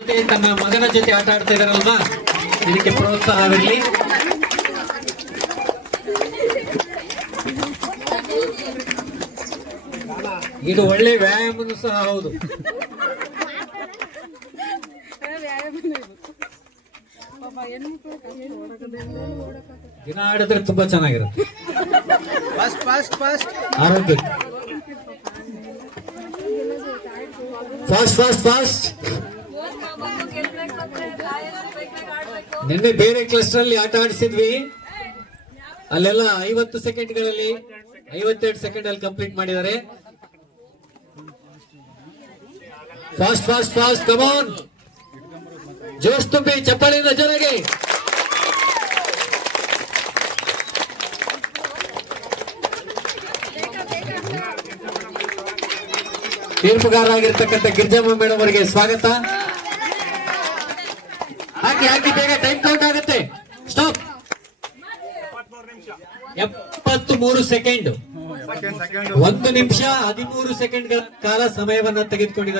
ತನ್ನ ಮಗನ ಜೊತೆ ಆಟ ಆಡ್ತಾ ಇದಾರಲ್ವಾ ಇದಕ್ಕೆ ಪ್ರೋತ್ಸಾಹವಿರಲಿ ಇದು ಒಳ್ಳೆ ವ್ಯಾಯಾಮನು ಸಹ ಹೌದು. ದಿನ ಆಡಿದ್ರೆ ತುಂಬಾ ಚೆನ್ನಾಗಿರುತ್ತೆ. Fast fast fast. ಆರೋಗ್ಯ. Fast fast fast. ನಿನ್ನೆ ಬೇರೆ ಕ್ಲಸ್ಟರ್ ಅಲ್ಲಿ ಆಟ ಆಡಿಸಿದ್ವಿ. ಅಲ್ಲೆಲ್ಲ ಐವತ್ತು ಸೆಕೆಂಡ್ಗಳಲ್ಲಿ ಐವತ್ತೆರಡು ಸೆಕೆಂಡ್ ಅಲ್ಲಿ ಕಂಪ್ಲೀಟ್ ಮಾಡಿದ್ದಾರೆ fast fast fast come on ಜೋಶ್ ತುಂಬಿ, ಚಪ್ಪಾಳಿಯಿಂದ ಜೊತೆಗೆ ತೀರ್ಪುಗಾರರಾಗಿರ್ತಕ್ಕಂಥ ಗಿರಿಜಮ್ಮ ಮೇಡಮ್ ಅವರಿಗೆ ಸ್ವಾಗತ. ಹಾಕಿ ಹಾಕಿ ಬೇಗ ಟೈಮ್ ಕೌಂಟ್ ಆಗುತ್ತೆ? ಸ್ಟಾಪ್ ಎಪ್ಪತ್ತು ಮೂರು ಸೆಕೆಂಡ್ ಒಂದು ನಿಮಿಷ ಹದಿಮೂರು ಸೆಕೆಂಡ್ ಕಾಲ ಸಮಯವನ್ನ ತೆಗೆದುಕೊಂಡಿದ್ದಾರೆ.